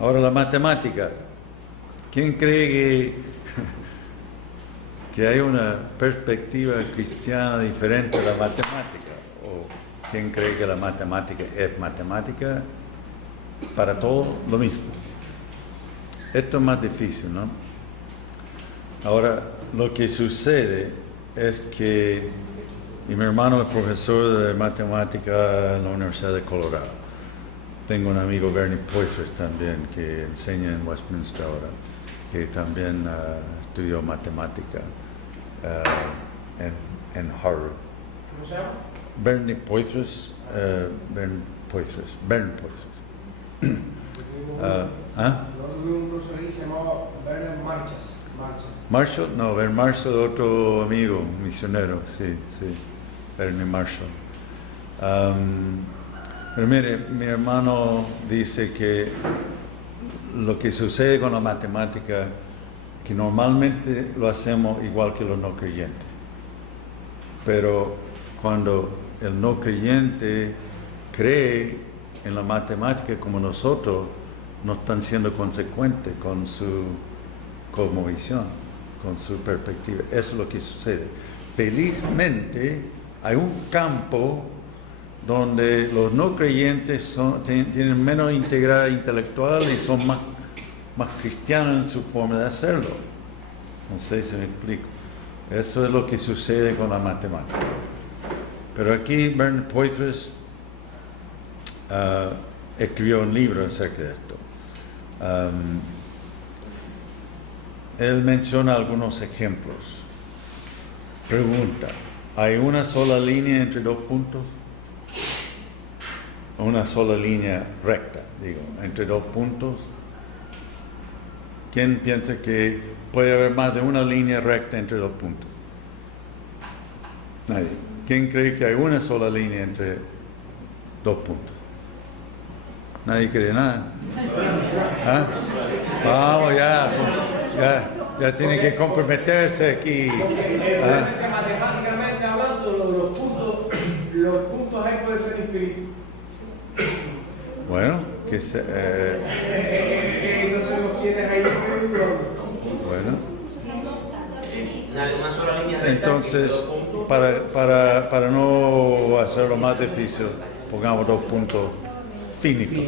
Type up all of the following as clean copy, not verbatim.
Ahora la matemática. ¿Quién cree que hay una perspectiva cristiana diferente a la matemática? ¿O quién cree que la matemática es matemática? Para todo lo mismo. Esto es más difícil, ¿no? Ahora, lo que sucede es que mi hermano es profesor de matemática en la Universidad de Colorado. Tengo un amigo, Bernie Poitras, también, que enseña en Westminster ahora, que también estudió matemática en Harvard. ¿Cómo se llama? Bernie Poitras. Bernie Poitras. Un profesor ahí se llamaba Bernard Marshall, no, Bernie Marshall, otro amigo, misionero, sí, Bernie Marshall. Pero mire, mi hermano dice que lo que sucede con la matemática, que normalmente lo hacemos igual que los no creyentes, pero cuando el no creyente cree en la matemática como nosotros, no están siendo consecuentes con su cosmovisión, con su perspectiva. Eso es lo que sucede. Felizmente hay un campo donde los no creyentes tienen menos integridad intelectual y son más cristianos en su forma de hacerlo. No sé si me explico. Eso es lo que sucede con la matemática. Pero aquí Bernie Poitras escribió un libro acerca de esto. Él menciona algunos ejemplos. Pregunta, ¿hay una sola línea entre dos puntos? Una sola línea recta, digo, entre dos puntos. ¿Quién piensa que puede haber más de una línea recta entre dos puntos? Nadie. ¿Quién cree que hay una sola línea entre dos puntos? Nadie cree nada. ¿Ah? Vamos, ya tiene que comprometerse aquí. Matemáticamente hablando, los puntos ahí pueden ser infinitos. Bueno, que se... Entonces los tienes ahí. Bueno. Una sola línea recta. Entonces, para no hacerlo más difícil, pongamos dos puntos finitos.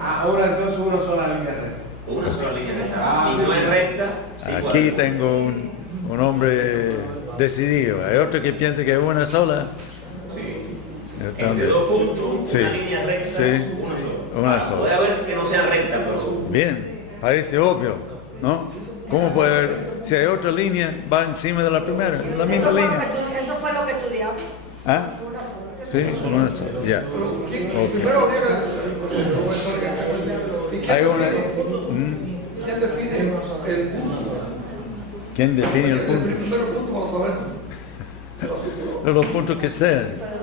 Ahora entonces una sola línea recta. Una sola línea recta. Si no es recta, sí. Aquí tengo un hombre decidido. Hay otro que piensa que es una sola. Entre dos puntos, sí, una línea recta, sí, una sola. Puede haber que no sea recta, pero... Bien, parece obvio, ¿no? ¿Cómo puede haber? Si hay otra línea, va encima de la primera, la misma línea. Eso fue lo que estudiamos. ¿Ah? Sí, una sola, ya. Hay una... ¿Quién define el punto? ¿Quién define el punto? El primer punto para saber Los puntos que sean.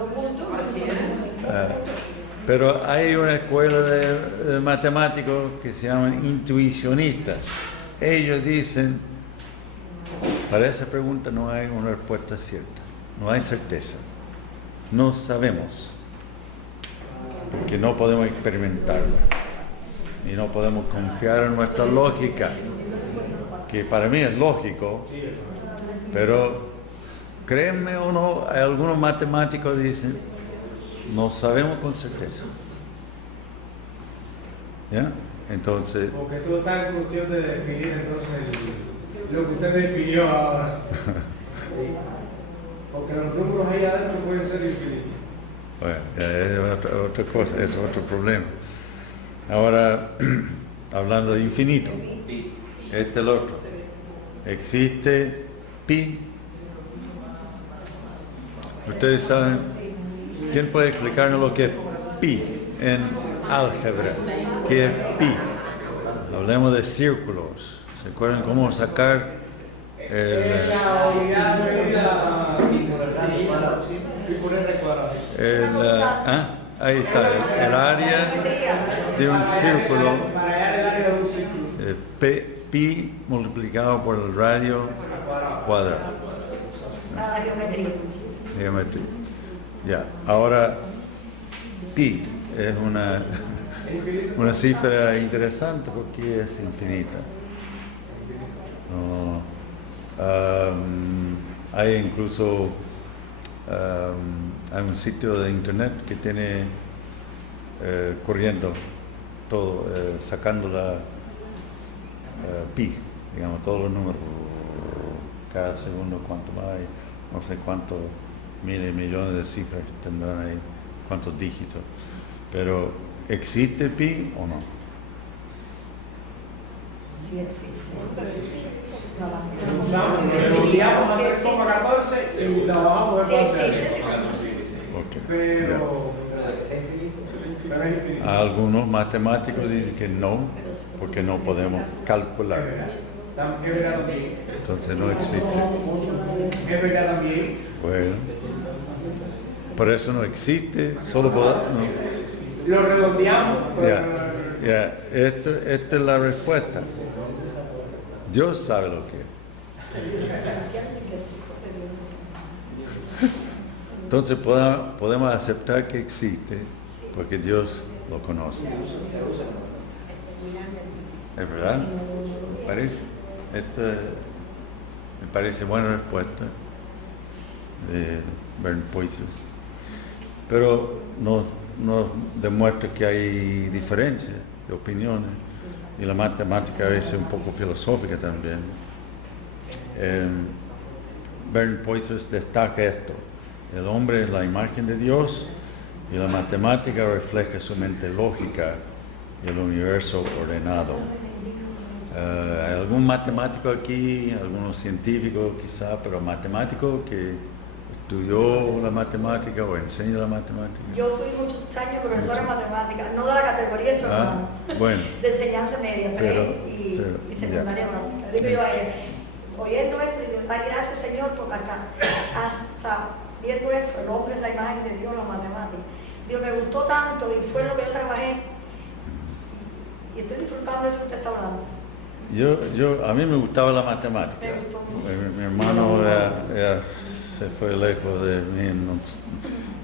Pero hay una escuela de matemáticos que se llaman intuicionistas. Ellos dicen, para esa pregunta no hay una respuesta cierta, no hay certeza, no sabemos, porque no podemos experimentarlo y no podemos confiar en nuestra lógica, que para mí es lógico, pero créanme o no, hay algunos matemáticos que dicen, no sabemos con certeza. ¿Ya? Entonces... Porque tú estás en cuestión de definir entonces lo que usted definió ahora. Porque los números ahí adentro pueden ser infinitos. Bueno, es otra cosa, es otro problema. Ahora, hablando de infinito, este es el otro. Existe pi. Ustedes saben, ¿quién puede explicarnos lo que es pi en álgebra? ¿Qué es pi? Hablemos de círculos. ¿Se acuerdan cómo sacar La unidad de medida ahí está, el área de un círculo, pi multiplicado por el radio cuadrado. La Geometría. Ya, ahora pi es una cifra interesante porque es infinita. No, hay incluso hay un sitio de internet que tiene corriendo todo, sacando la pi, digamos, todos los números, cada segundo cuánto hay, no sé cuántos miles y millones de cifras tendrán ahí, cuántos dígitos. Pero, ¿existe pi o no? Sí existe. Renunciamos a 3,14 y trabajamos Sí en existe. Okay. Pero es infinito. Algunos matemáticos dicen que no, porque no podemos calcular. Es verdad también. Entonces no existe. Es verdad también. Bueno, por eso no existe, solo podemos... Lo redondeamos. Esta es la respuesta. Dios sabe lo que es. Entonces podemos aceptar que existe porque Dios lo conoce. ¿Es verdad? ¿Me parece? Esta me parece buena respuesta de Bernd Poitras. Pero nos demuestra que hay diferencias de opiniones y la matemática a veces es un poco filosófica también. Bernd Poitras destaca esto: el hombre es la imagen de Dios y la matemática refleja su mente lógica y el universo ordenado. ¿Hay algún matemático aquí, algunos científicos quizá, pero matemático que estudió la matemática o enseña la matemática? Yo fui muchos años profesora de matemáticas, no de la categoría de su hermano, Bueno, de enseñanza media, pero- y secundaria básica. Digo yo a ella, oyendo esto, digo, ay, gracias Señor, porque hasta viendo eso, el hombre es la imagen de Dios, la matemática. Digo, me gustó tanto y fue lo que yo trabajé. Y estoy disfrutando de eso que usted está hablando. a mí me gustaba la matemática. Me gustó mucho. Mi hermano se fue lejos de mí,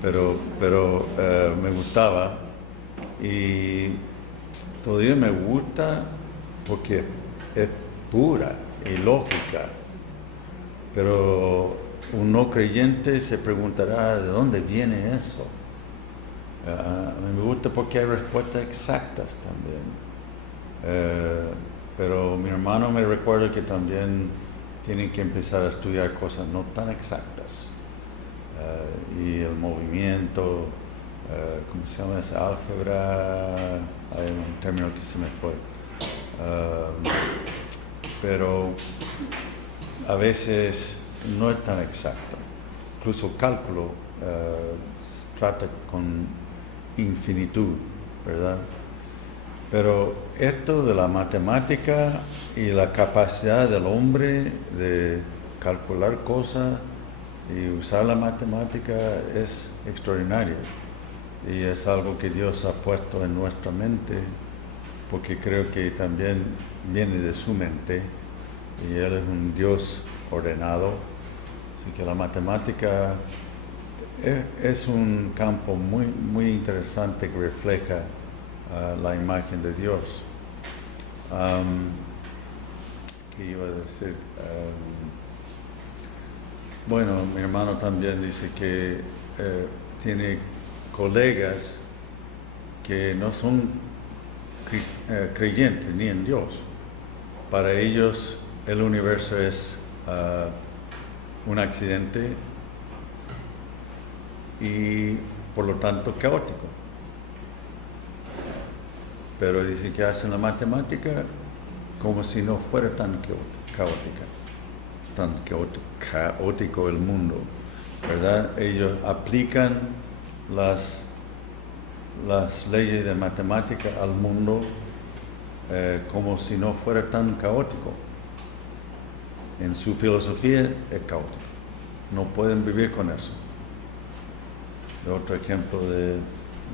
pero me gustaba y todavía me gusta porque es pura y lógica, pero un no creyente se preguntará ¿de dónde viene eso? A mí me gusta porque hay respuestas exactas también. Pero mi hermano me recuerda que también tienen que empezar a estudiar cosas no tan exactas. Y el movimiento, ¿cómo se llama esa álgebra? Hay un término que se me fue. Pero a veces no es tan exacto. Incluso el cálculo trata con infinitud, ¿verdad? Pero esto de la matemática y la capacidad del hombre de calcular cosas y usar la matemática es extraordinario. Y es algo que Dios ha puesto en nuestra mente, porque creo que también viene de su mente, y Él es un Dios ordenado. Así que la matemática es un campo muy, muy interesante que refleja la imagen de Dios. ¿Qué iba a decir? Bueno, mi hermano también dice que tiene colegas que no son creyentes ni en Dios. Para ellos el universo es un accidente y por lo tanto caótico. Pero dicen que hacen la matemática como si no fuera tan caótica, tan caótico el mundo, ¿verdad? Ellos aplican las leyes de matemática al mundo como si no fuera tan caótico. En su filosofía es caótico. No pueden vivir con eso. Otro ejemplo de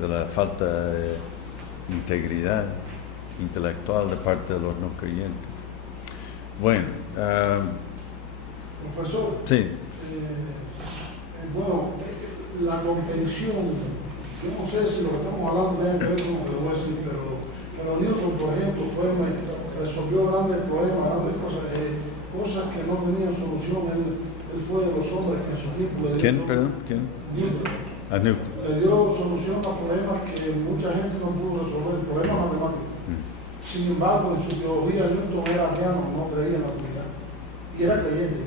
la falta de integridad intelectual de parte de los no creyentes. Bueno, Profesor, sí, bueno, la comprensión yo no sé si lo que estamos hablando tiene que ver con lo que voy a decir, pero Newton, por ejemplo, resolvió grandes problemas, grandes cosas, cosas que no tenían solución. Él fue de los hombres que su tiempo le dio. ¿Quién, perdón? ¿Quién? Newton. A Newton. Le dio solución a problemas que mucha gente no pudo resolver, problemas matemáticos. Sin embargo, en su teoría, Newton era ateano, no creía en la Trinidad. Y era creyente.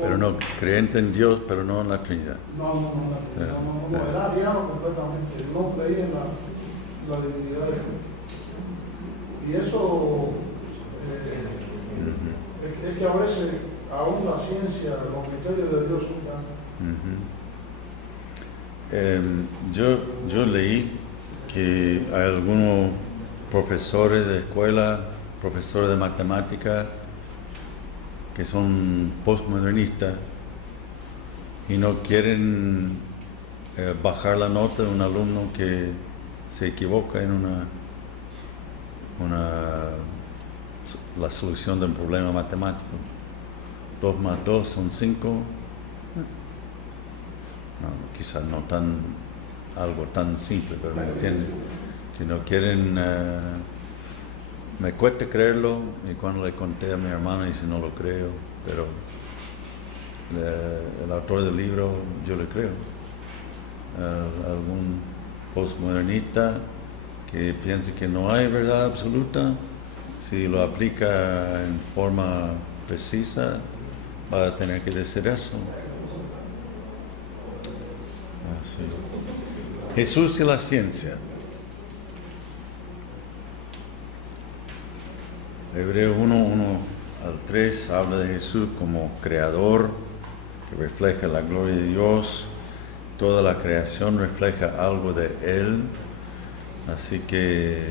Pero no, creyente en Dios, pero no en la Trinidad. No, era ateano completamente. No creía en la divinidad de Dios. Y eso es que a veces, aún la ciencia, los misterios de Dios son tan... Yo leí que hay algunos profesores de escuela, profesores de matemática, que son postmodernistas y no quieren bajar la nota de un alumno que se equivoca en la solución de un problema matemático. 2 más 2 son 5. No, quizás no algo tan simple, pero me entienden. Que no quieren, me cuesta creerlo, y cuando le conté a mi hermano dice no lo creo, pero el autor del libro yo le creo. Algún postmodernista que piense que no hay verdad absoluta, si lo aplica en forma precisa, va a tener que decir eso. Así. Jesús y la ciencia. Hebreos 1:1-3 habla de Jesús como creador, que refleja la gloria de Dios. Toda la creación refleja algo de Él. Así que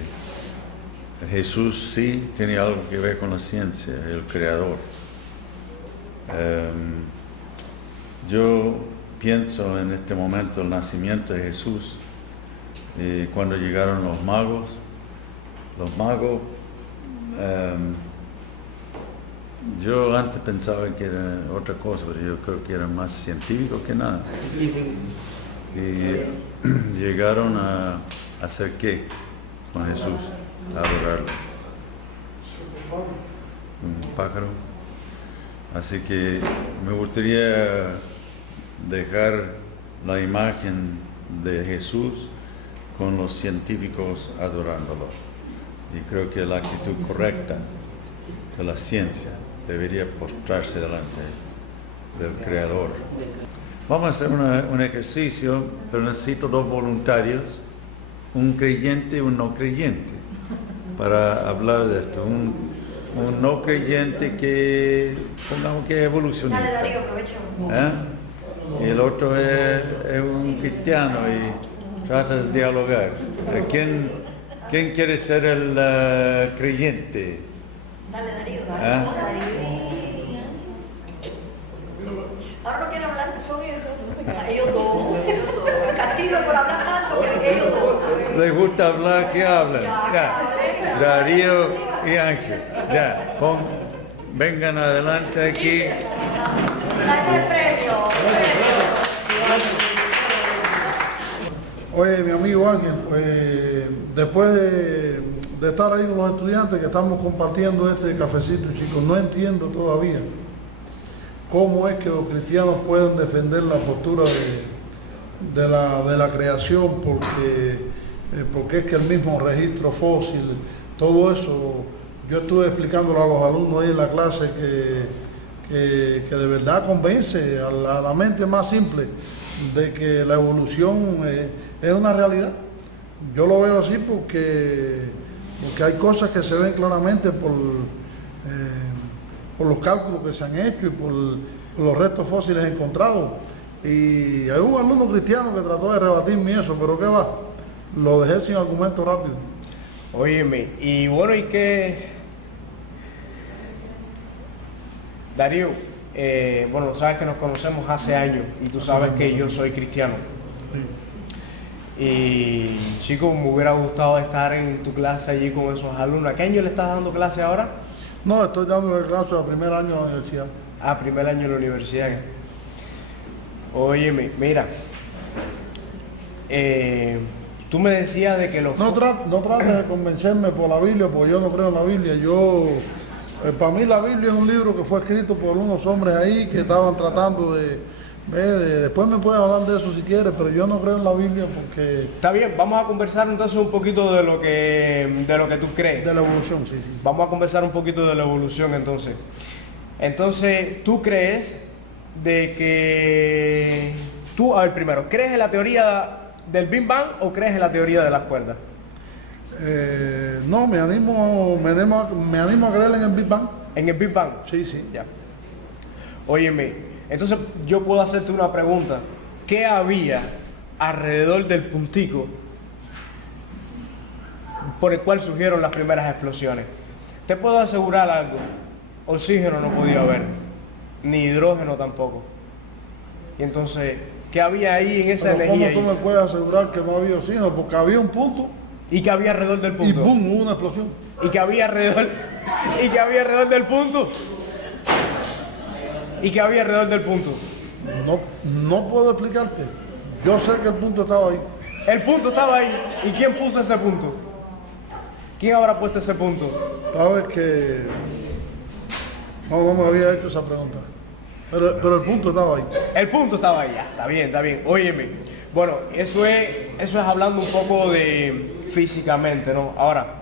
Jesús sí tiene algo que ver con la ciencia, el creador. Yo pienso en este momento el nacimiento de Jesús, cuando llegaron los magos. Yo antes pensaba que era otra cosa, pero yo creo que eran más científicos que nada. Y llegaron a hacer qué con Jesús, a adorarlo. Un pájaro. Así que me gustaría dejar la imagen de Jesús con los científicos adorándolo. Y creo que la actitud correcta de la ciencia debería postrarse delante del Creador. Vamos a hacer un ejercicio, pero necesito 2 voluntarios, un creyente y un no creyente, para hablar de esto. Un no creyente que, pongamos que es evolucionista. Dale, Darío, aprovechemos. Y el otro es un cristiano y trata de dialogar. ¿Quién quiere ser el creyente? Dale, Darío, dale. Ahora no quieren hablar, son ellos dos. El castigo por hablar tanto, que ellos dos. ¿Les gusta hablar? ¿Qué hablan? Ya. Darío y Ángel. Ya, vengan adelante aquí. Ese es el premio. Oye, mi amigo Ángel, pues después de estar ahí con los estudiantes que estamos compartiendo este cafecito, chicos, no entiendo todavía cómo es que los cristianos pueden defender la postura de la creación, porque es que el mismo registro fósil, todo eso, yo estuve explicándolo a los alumnos ahí en la clase que de verdad convence a la mente más simple de que la evolución es una realidad. Yo lo veo así porque hay cosas que se ven claramente por los cálculos que se han hecho y por los restos fósiles encontrados. Y hay un alumno cristiano que trató de rebatirme eso, pero ¿qué va? Lo dejé sin argumento rápido. Óyeme, y bueno, ¿y qué? Darío, bueno, sabes que nos conocemos hace años y tú sabes que yo soy cristiano. Y chicos, me hubiera gustado estar en tu clase allí con esos alumnos. ¿A qué año le estás dando clase ahora? No, estoy dando clase al primer año de la universidad. Primer año de la universidad. Óyeme, mira, tú me decías de que los... No trates de convencerme por la Biblia, porque yo no creo en la Biblia. Para mí la Biblia es un libro que fue escrito por unos hombres ahí que estaban tratando después me puedes hablar de eso si quieres, pero yo no creo en la Biblia porque... Está bien, vamos a conversar entonces un poquito de lo que tú crees. De la evolución, sí. Vamos a conversar un poquito de la evolución entonces. Entonces, ¿tú crees de que... a ver, primero, ¿crees en la teoría del Big Bang o crees en la teoría de las cuerdas? No, me animo a creer en el Big Bang. ¿En el Big Bang? Sí. Ya. Óyeme, entonces yo puedo hacerte una pregunta. ¿Qué había alrededor del puntico por el cual surgieron las primeras explosiones? Te puedo asegurar algo. Oxígeno no podía haber, ni hidrógeno tampoco. Y entonces, ¿qué había ahí en esa Pero energía? ¿cómo tú me puedes asegurar que no había oxígeno? Porque había un punto ¿Y qué había alrededor del y punto? ¡pum! Hubo una explosión. ¿Y qué había alrededor? ¿Y qué había alrededor del punto? ¿Y qué había alrededor del punto? No puedo explicarte. Yo sé que el punto estaba ahí. El punto estaba ahí. ¿Y quién puso ese punto? ¿Quién habrá puesto ese punto? Sabes que no me había hecho esa pregunta. Pero el punto estaba ahí. El punto estaba ahí. Ya, está bien. Óyeme. Bueno, eso es hablando un poco de físicamente, ¿no? Ahora,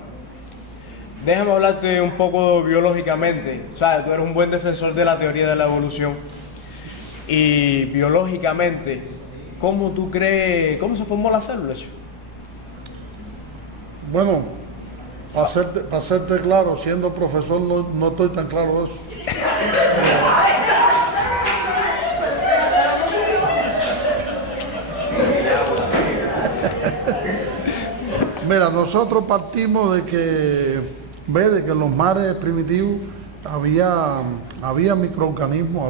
déjame hablarte un poco biológicamente. O sea, tú eres un buen defensor de la teoría de la evolución. Y biológicamente, ¿cómo tú crees, cómo se formó la célula? Bueno, para serte claro, siendo profesor no estoy tan claro de eso. Mira, nosotros partimos de que en los mares primitivos había microorganismos,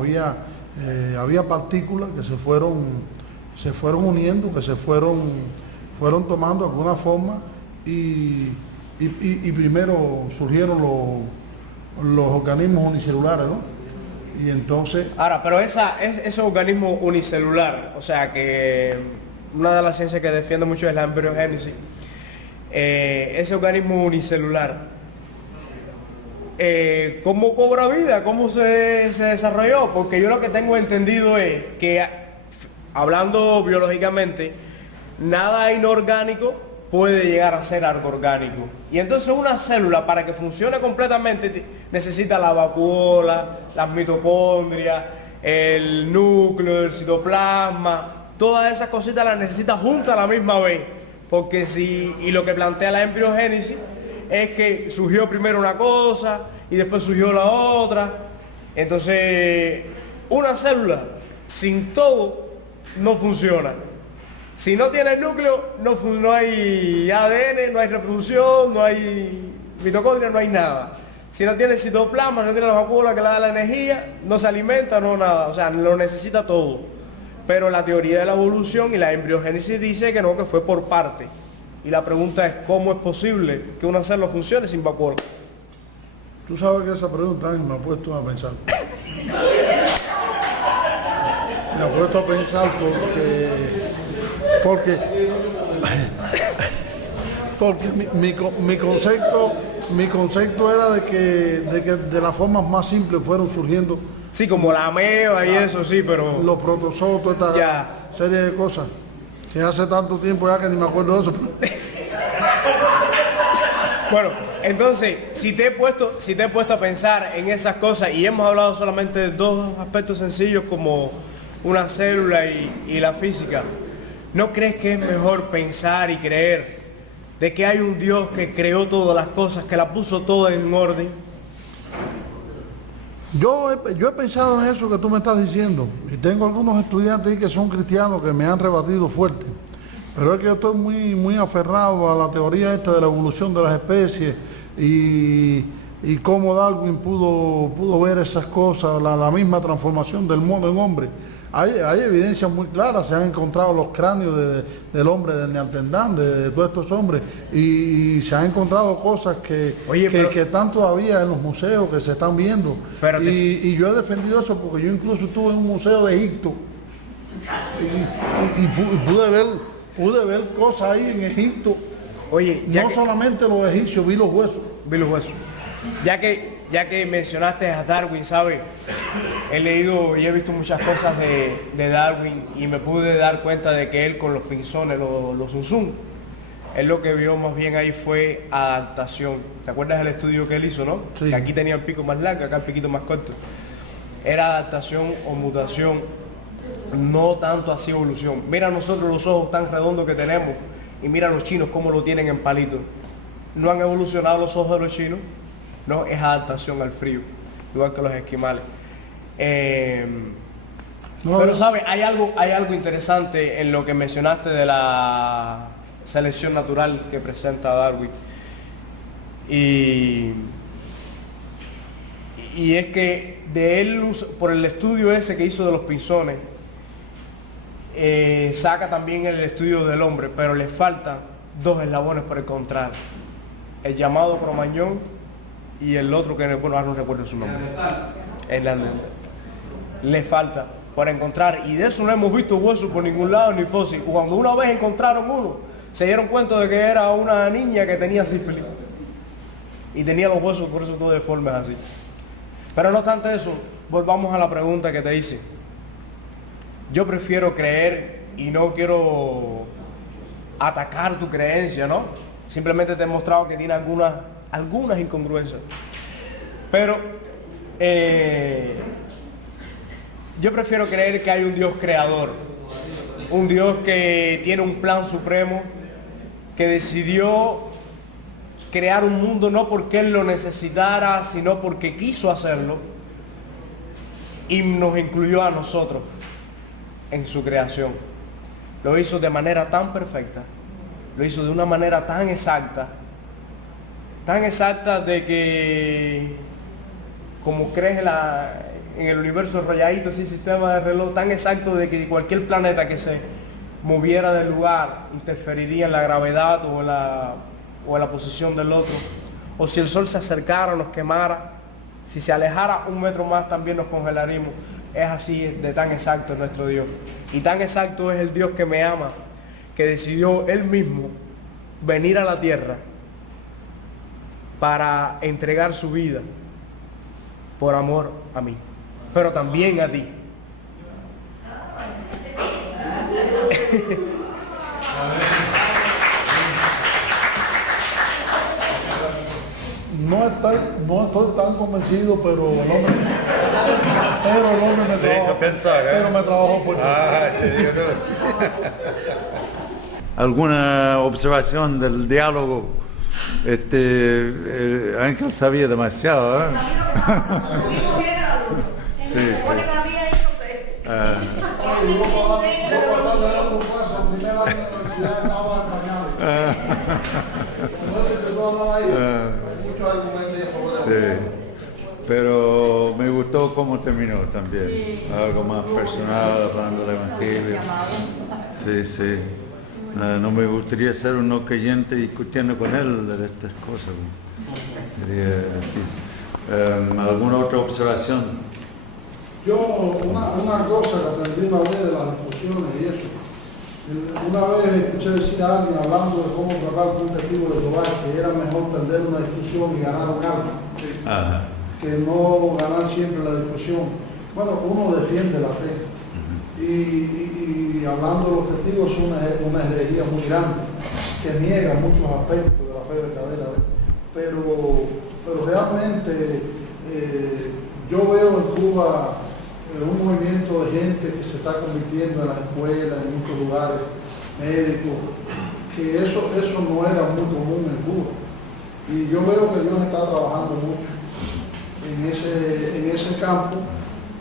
había partículas que se fueron uniendo, que se fueron tomando alguna forma y primero surgieron los organismos unicelulares, ¿no? Y entonces... Ahora, pero ese organismo unicelular, o sea que una de las ciencias que defiende mucho es la embriogénesis. Ese organismo unicelular, ¿cómo cobra vida? ¿Cómo se desarrolló? Porque yo lo que tengo entendido es que, hablando biológicamente, nada inorgánico puede llegar a ser algo orgánico. Y entonces una célula, para que funcione completamente, necesita la vacuola, las mitocondrias, el núcleo, el citoplasma, todas esas cositas las necesita juntas a la misma vez. Porque y lo que plantea la embriogénesis es que surgió primero una cosa y después surgió la otra. Entonces, una célula sin todo no funciona. Si no tiene el núcleo, no hay ADN, no hay reproducción, no hay mitocondria, no hay nada. Si no tiene citoplasma, no tiene la vacuola que le da la energía, no se alimenta, no nada. O sea, lo necesita todo. Pero la teoría de la evolución y la embriogénesis dice que no, que fue por parte. Y la pregunta es, ¿cómo es posible que una célula funcione sin vacuola? Tú sabes que esa pregunta me ha puesto a pensar. Me ha puesto a pensar porque mi concepto era de que de las formas más simples fueron surgiendo. Sí, como la ameba y eso, sí, pero... Los protozoos, toda esta serie de cosas. Que hace tanto tiempo ya que ni me acuerdo de eso. Bueno, entonces, si te he puesto a pensar en esas cosas, y hemos hablado solamente de dos aspectos sencillos como una célula y la física, ¿no crees que es mejor pensar y creer de que hay un Dios que creó todas las cosas, que las puso todas en orden? Yo he pensado en eso que tú me estás diciendo y tengo algunos estudiantes ahí que son cristianos que me han rebatido fuerte, pero es que yo estoy muy aferrado a la teoría esta de la evolución de las especies y cómo Darwin pudo ver esas cosas, la misma transformación del mono en hombre. Hay evidencias muy claras, se han encontrado los cráneos del hombre de Neandertal, de todos estos hombres, y se han encontrado cosas que están todavía en los museos, que se están viendo. Y yo he defendido eso porque yo incluso estuve en un museo de Egipto y pude ver pude ver cosas ahí en Egipto. Oye, No solamente los egipcios, vi los huesos. vi los huesos. Ya que mencionaste a Darwin, ¿sabes? He leído y he visto muchas cosas de Darwin y me pude dar cuenta de que él con los pinzones, los Zunzún, él lo que vio más bien ahí fue adaptación. ¿Te acuerdas del estudio que él hizo, no? Sí. Que aquí tenía el pico más largo, acá el piquito más corto. Era adaptación o mutación, no tanto así evolución. Mira nosotros los ojos tan redondos que tenemos y mira los chinos cómo lo tienen en palitos. No han evolucionado los ojos de los chinos, no, es adaptación al frío, igual que los esquimales. No, Pero sabes, hay algo interesante en lo que mencionaste de la selección natural que presenta Darwin. Y es que de él, por el estudio ese que hizo de los pinzones, saca también el estudio del hombre, pero le faltan dos eslabones por encontrar. El llamado Cromañón y el otro que bueno, ahora no recuerdo su nombre. El Neandertal. Le falta para encontrar, y de eso no hemos visto huesos por ningún lado ni fósil. Cuando una vez encontraron uno, se dieron cuenta de que era una niña que tenía sífilis y tenía los huesos por eso todos deformes así. Pero no obstante eso, volvamos a la pregunta que te hice. Yo prefiero creer y no quiero atacar tu creencia, ¿no? Simplemente te he mostrado que tiene algunas incongruencias. Pero yo prefiero creer que hay un Dios creador, un Dios que tiene un plan supremo, que decidió crear un mundo no porque Él lo necesitara, sino porque quiso hacerlo y nos incluyó a nosotros en su creación. Lo hizo de manera tan perfecta, lo hizo de una manera tan exacta de que, como crees en el universo enrolladito, ese sistema de reloj tan exacto de que cualquier planeta que se moviera del lugar interferiría en la gravedad o en la posición del otro, o si el sol se acercara nos quemara, si se alejara un metro más también nos congelaríamos. Es así de tan exacto es nuestro Dios, y tan exacto es el Dios que me ama, que decidió Él mismo venir a la tierra para entregar su vida por amor a mí, pero también a ti. No estoy tan convencido, pero el hombre me trabajó, pero me trabajó fuerte. ¿Alguna observación del diálogo? Ángel sabía demasiado, ¿eh? Sí. Sí, pero me gustó cómo terminó también, algo más personal, hablando del Evangelio. Sí. No me gustaría ser un no creyente discutiendo con él de estas cosas. ¿Alguna otra observación? Yo, una cosa que aprendí una vez de las discusiones y eso, una vez escuché decir a alguien hablando de cómo tratar con un testigo de Jehová que era mejor perder una discusión y ganar un alma, que no ganar siempre la discusión. Bueno, uno defiende la fe. Y hablando de los testigos es una herejía muy grande que niega muchos aspectos de la fe verdadera, pero realmente yo veo en Cuba un movimiento de gente que se está convirtiendo en las escuelas, en muchos lugares, médicos, que eso no era muy común en Cuba. Y yo veo que Dios está trabajando mucho en ese campo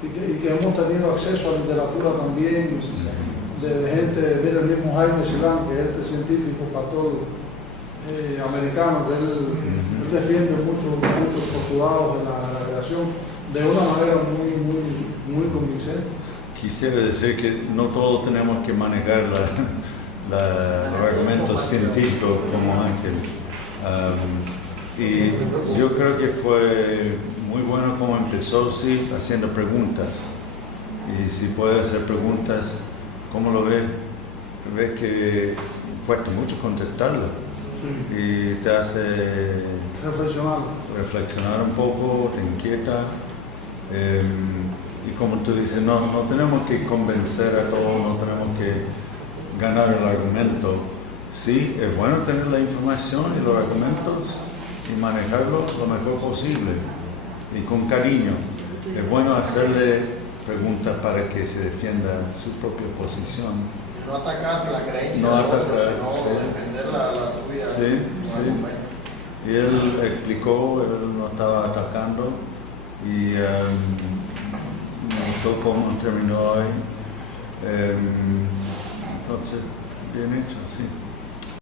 y que hemos tenido acceso a literatura también, de gente, mira el mismo Jaime Silán, que es este científico pastor americano, que él defiende muchos postulados de la creación de una manera muy convincente. Quisiera decir que no todos tenemos que manejar los argumentos científicos como Ángel. Y yo creo que fue muy bueno como empezó, sí, haciendo preguntas. Y si puede hacer preguntas, ¿cómo lo ve? ves que cuesta mucho contestarla y te hace reflexionar un poco, te inquieta. Y como tú dices, no tenemos que convencer a todos, no tenemos que ganar el argumento. Sí, es bueno tener la información y los argumentos y manejarlo lo mejor posible y con cariño. Es bueno hacerle preguntas para que se defienda su propia posición. No atacar la creencia No de atacar, otro, sino sí. defender la tuya. Sí, sí. Y él explicó, él no estaba atacando y me gustó cómo terminó hoy. Entonces, bien hecho, sí.